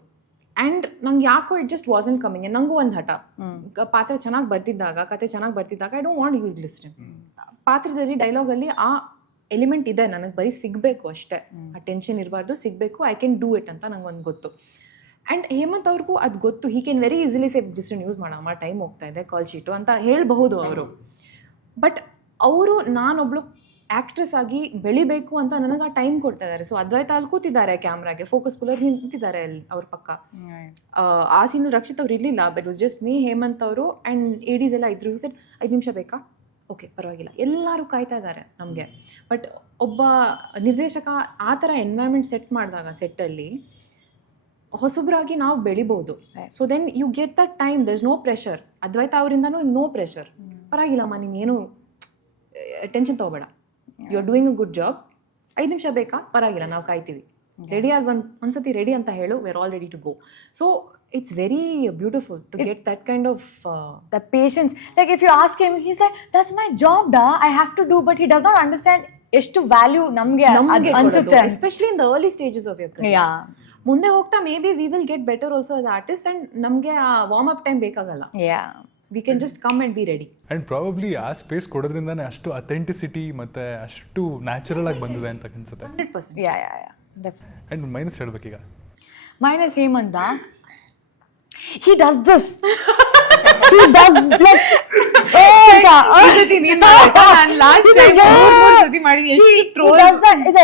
ಆ್ಯಂಡ್ ನಂಗೆ ಯಾಕೋ ಇಟ್ ಜಸ್ಟ್ ವಾಸಂಟ್ ಕಮಿಂಗ್. ನನಗೂ ಒಂದು ಹಠ, ಪಾತ್ರ ಚೆನ್ನಾಗಿ ಬರ್ತಿದ್ದಾಗ, ಕತೆ ಚೆನ್ನಾಗಿ ಬರ್ತಿದ್ದಾಗ ಐ ಡೋಂಟ್ ವಾಂಟ್ ಯೂಸ್ ಲಿಸ್ಟನ್. ಪಾತ್ರದಲ್ಲಿ ಡೈಲಾಗಲ್ಲಿ ಆ ಎಲಿಮೆಂಟ್ ಇದೆ, ನನಗೆ ಬರೀ ಸಿಗಬೇಕು ಅಷ್ಟೇ, ಆ ಟೆನ್ಷನ್ ಇರಬಾರ್ದು, ಸಿಗಬೇಕು, ಐ ಕ್ಯಾನ್ ಡೂ ಇಟ್ ಅಂತ ನಂಗೆ ಒಂದು ಗೊತ್ತು. ಆ್ಯಂಡ್ ಹೇಮಂತ್ ಅವ್ರಿಗೂ ಅದು ಗೊತ್ತು. He can very easily say listen use ಮಾಡಮ್ಮ, ಟೈಮ್ ಹೋಗ್ತಾ ಇದೆ, ಕಾಲ್ ಶೀಟು ಅಂತ ಹೇಳಬಹುದು ಅವರು. ಬಟ್ ಅವರು ನಾನೊಬ್ಳು ಆ್ಯಕ್ಟ್ರೆಸ್ ಆಗಿ ಬೆಳಿಬೇಕು ಅಂತ ನನಗೆ ಆ ಟೈಮ್ ಕೊಡ್ತಾ ಇದ್ದಾರೆ. ಸೊ ಅದ್ವೈತ ಅಲ್ಲಿ ಕೂತಿದ್ದಾರೆ, ಕ್ಯಾಮ್ರಾಗೆ ಫೋಕಸ್ ಪುಲ್ಲರ್ ನಿಂತಿದ್ದಾರೆ ಅಲ್ಲಿ ಅವ್ರ ಪಕ್ಕ. ಆ ಸೀನಲ್ಲಿ ರಕ್ಷಿತ್ ಅವ್ರು ಇರಲಿಲ್ಲ, but it was just me, Hemanth ಅವರು ಆ್ಯಂಡ್ ಏಡೀಸ್ ಎಲ್ಲ ಇದ್ರು. ಈ ಸೆಟ್ 5 ನಿಮಿಷ ಬೇಕಾ, ಓಕೆ ಪರವಾಗಿಲ್ಲ, ಎಲ್ಲರೂ ಕಾಯ್ತಾ ಇದ್ದಾರೆ ನಮಗೆ. ಬಟ್ ಒಬ್ಬ ನಿರ್ದೇಶಕ ಆ ಥರ ಎನ್ವೈರ್ಮೆಂಟ್ ಸೆಟ್ ಮಾಡಿದಾಗ ಸೆಟ್ಟಲ್ಲಿ ಹೊಸಬ್ರಾಗಿ ನಾವು ಬೆಳಿಬೋದು. So then you get that time, there is no pressure. Advaitha ಅವರಿಂದನೂ ನೋ ಪ್ರೆಷರ್. ಪರವಾಗಿಲ್ಲಮ್ಮ, ನೀನೇನು ಟೆನ್ಷನ್ ತೊಗೋಬೇಡ, you are doing a good job, 5 ನಿಮಿಷ ಬೇಕಾ, ಪರವಾಗಿಲ್ಲ, ನಾವು ಕಾಯ್ತೀವಿ, ರೆಡಿಯಾಗಿ ಒಂದ್ಸತಿ ರೆಡಿ ಅಂತ ಹೇಳು, we are all ready to go. So it's very beautiful to get that kind of the patience. Like if you ask him, he's like, that's my job da, I have to do, but he does not understand ಎಷ್ಟು value ನಮಗೆ ಅನ್ಸುತ್ತೆ, especially in the early stages of your career. ಮುಂದೆ ಹೋಗ್ತಾ may be we will get better also as artist, and ನಮಗೆ ಆ warm up time ಬೇಕಾಗಲ್ಲ. We can just come and be ready. And probably ಆ space ಕೊಡೋದ್ರಿಂದಾನೆ ಅಷ್ಟು authenticity ಮತ್ತೆ ಅಷ್ಟು natural ಆಗಿ ಬಂದಿದೆ ಅಂತ ಅನ್ಸುತ್ತೆ. 100%. ಅಂಡ್ ಮೈನಸ್ ಹೇಳ್ಬೇಕೀಗ. Minus Hemantha, he does this. He does like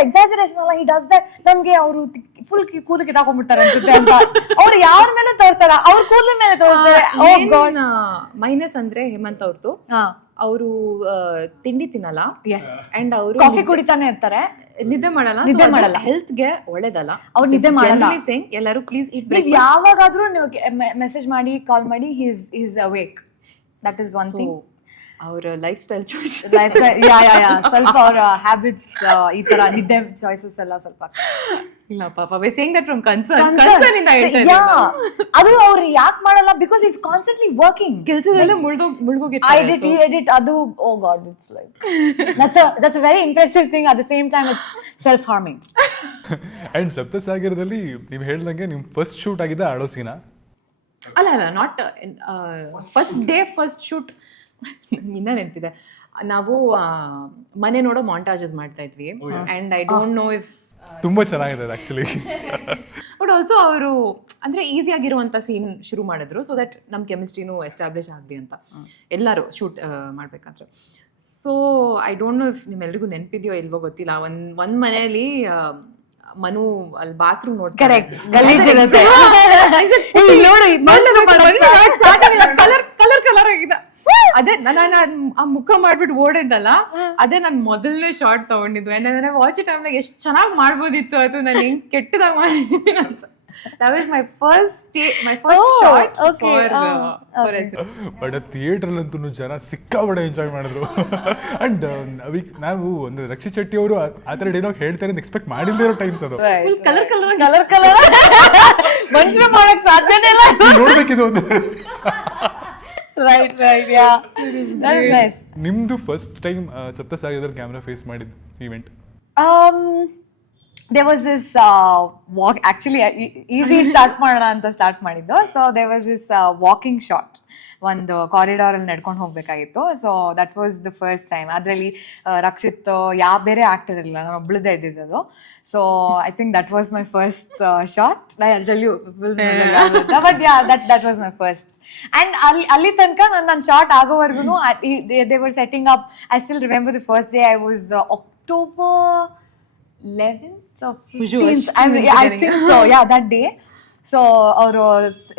exaggeration ಅಲ್ಲ, he does that. ನಮ್ಗೆ ಅವರು ಫುಲ್ ಕೂದಲು ಕಿತ್ತಾಕೊಂಡ್ಬಿಡ್ತಾರೆ ಅನ್ಸುತ್ತೆ ಅಂತ ಅವ್ರು ಯಾರ ಮೇಲೆ ತೋರಿಸಲ್ಲ, ಅವ್ರ ಕೂದಲ ಮೇಲೆ ತೋರಿಸ್ತಾರೆ. ಮೈನಸ್ ಅಂದ್ರೆ ಹೇಮಂತ್ ಅವ್ರದ್ದು, ಅವರು ತಿಂಡಿ ತಿನ್ನಲ್ಲ, ಅಂಡ್ ಅವರು ಕಾಫಿ ಕುಡಿತಾನೆ ಇರ್ತಾರೆ, ನಿದ್ದೆ ಮಾಡಲ್ಲ, ಹೆಲ್ತ್ಗೆ ಒಳ್ಳೇದಲ್ಲ, ಅವ್ರು ನಿದ್ದೆ ಮಾಡಲ್ಲ. ಎಲ್ಲರೂ ಪ್ಲೀಸ್ ಇಟ್. ಯಾವಾಗಾದ್ರೂ ನೀವು ಮೆಸೇಜ್ ಮಾಡಿ, ಕಾಲ್ ಮಾಡಿ, is awake. That is one thing. ಅವರ ಲೈಫ್ ಸ್ಟೈಲ್ ಚಾಯ್ಸ್, ಸ್ವಲ್ಪ ಅವರ ಹ್ಯಾಬಿಟ್ಸ್, ಈ ತರ ನಿದ್ದೆ ಚಾಯ್ಸಸ್ ಎಲ್ಲ ಸ್ವಲ್ಪ ಇಲ್ಲ ಪಾಪ. We saying that from concern ಇಂದ ಹೇಳ್ತಾ ಇದ್ದೀನಿ. ಅದು ಅವ್ರು ಯಾಕೆ ಮಾಡಲ್ಲ, ಬಿಕಾಸ್ ಈಸ್ ಕಾನ್ಸ್ಟೆಂಟ್ಲಿ ವರ್ಕಿಂಗ್, ಕೆಲಸದಲ್ಲೇ ಮುಳುಗೋಗಿರ್ತಾರೆ. ಎಡಿಟ್ ಅದು, oh god, it's like that's a very impressive thing, at the same time it's self harming. And ಸಪ್ತ ಸಾಗರದಲ್ಲಿ ನೀವು ಹೇಳ್ದಂಗೆ ನಿಮ್ ಫಸ್ಟ್ ಶೂಟ್ ಆಗಿದೆ ಆಡೋ ಸೀನಾ? ಅಲ್ಲ, not first day first shoot. ಇನ್ನ ನೆನಪಿದೆ, ನಾವು ಮನೆ ನೋಡೋ ಮಾಂಟಾಜಸ್ ಮಾಡ್ತಾ ಇದ್ವಿ, and I don't know if ತುಂಬಾ ಚೆನ್ನಾಗಿದೆ ಆಕ್ಚುಲಿ. ಬಟ್ ಆಲ್ಸೋ ಅವರು ಅಂದ್ರೆ ಈಸಿ ಆಗಿರುವಂತ ಸೀನ್ ಶುರು ಮಾಡಿದ್ರು, ಸೊ ದಟ್ ನಮ್ ಕೆಮಿಸ್ಟ್ರಿನೂ ಎಸ್ಟಾಬ್ಲಿಷ್ ಆಗಲಿ ಅಂತ ಎಲ್ಲರೂ ಶೂಟ್ ಮಾಡ್ಬೇಕಾದ್ರೆ. So I don't know if ನಿಮ್ಮೆಲ್ರಿಗೂ ನೆನಪಿದೆಯೋ ಇಲ್ವೋ ಗೊತ್ತಿಲ್ಲ, ಒಂದ್ ಮನೆಯಲ್ಲಿ ಮನು ಅಲ್ಲಿ ಬಾತ್ರೂಮ್ ಕರೆಕ್ಟ್ ಗಲೀಜಿರುತ್ತೆ ಕಲರ್ ಕಲರ್ ಆಗಿದೆ. ಅದೇ ನಾನು ಆ ಮುಖ ಮಾಡ್ಬಿಟ್ಟು ಓಡಿದ್ದಲ್ಲ, ಅದೇ ನಾನು ಮೊದಲನೇ ಶಾರ್ಟ್ ತಗೊಂಡಿದ್ದು. ವಾಚ್ ಟೈಮ್ನಾಗ ಎಷ್ಟು ಚೆನ್ನಾಗಿ ಮಾಡ್ಬೋದಿತ್ತು, ಅದು ನಾನು ಹೆಂಗ್ ಕೆಟ್ಟದಾಗ ಮಾಡಿದ್ದೀನಿ ಅಂತ. That was my first shot for SSE. But ಥಿಯೇಟ್ರಲ್ಲಂತೂ ಜನ ಸಿಕ್ಕಾಬಡೆ ಎಂಜಾಯ್ ಮಾಡಿದ್ರು. ಅಂಡ್ ನಾವು ಒಂದು ರಕ್ಷಿತ್ ಶೆಟ್ಟಿ ಅವರು ಆ ಥರ ಡೈಲಾಗ್ ಹೇಳ್ತಾರೆ ಅಂತ ಎಕ್ಸ್ಪೆಕ್ಟ್ ಮಾಡಿಲ್ದಿರೋ ಟೈಮ್ಸ್ ಅದು. ಕಲರ್ ಮನುಷ್ಯರು ಮಾಡಕ್ ಸಾಧ್ಯನೇ ಇಲ್ಲ. ನೋಡ್ಬೇಕಿದು ಒಂದು. Right yeah that is nice. ನಿಮ್ದು ಫಸ್ಟ್ ಟೈಮ್ ಸಪ್ತ ಸಾಗರದಲ್ಲಿ ಕ್ಯಾಮ್ರಾ ಫೇಸ್ ಮಾಡಿದ event? There was this walk, actually easy start ಮಾಡೋಣ ಅಂತ ಸ್ಟಾರ್ಟ್ ಮಾಡಿದ್ದು. So there was this walking shot, ಒಂದು ಕಾರಿಡಾರ್ ಅಲ್ಲಿ ನಡ್ಕೊಂಡು ಹೋಗ್ಬೇಕಾಗಿತ್ತು. So that was the first time. ಅದರಲ್ಲಿ ರಕ್ಷಿತ್ ಯಾವ ಬೇರೆ ಆಕ್ಟರ್ ಇಲ್ಲ, ನಾನು ಒಬ್ಳದೇ ಇದ್ದಿದ್ದು. So I think that was my first shot. But yeah that was my first. And ಅಲ್ಲಿ ತನಕ ನನ್ನ ಶಾರ್ಟ್ ಆಗೋವರೆಗೂ they were setting up. I still remember the first day. I was October 11th or 15th, I think so. Yeah, that day. So ಅವರು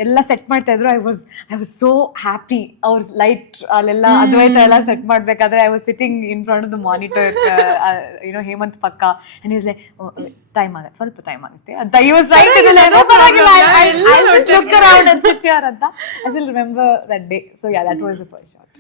ಎಲ್ಲ set ಮಾಡ್ತಾ ಇದ್ರು. I was so happy. ಅವ್ರ light ಅಲ್ಲೆಲ್ಲ ಅದ್ವೈತ ಎಲ್ಲ ಸೆಟ್ ಮಾಡ್ಬೇಕಾದ್ರೆ I was sitting in front of the monitor, Hemanth ಪಕ್ಕ. And is like time ಆಗುತ್ತೆ, ಸ್ವಲ್ಪ ಟೈಮ್ ಆಗುತ್ತೆ ಅಂತ. ಐ ವಾಸ್ ರೈಟ್ ಅಂತ. I still remember that day. So yeah, that was the first shot.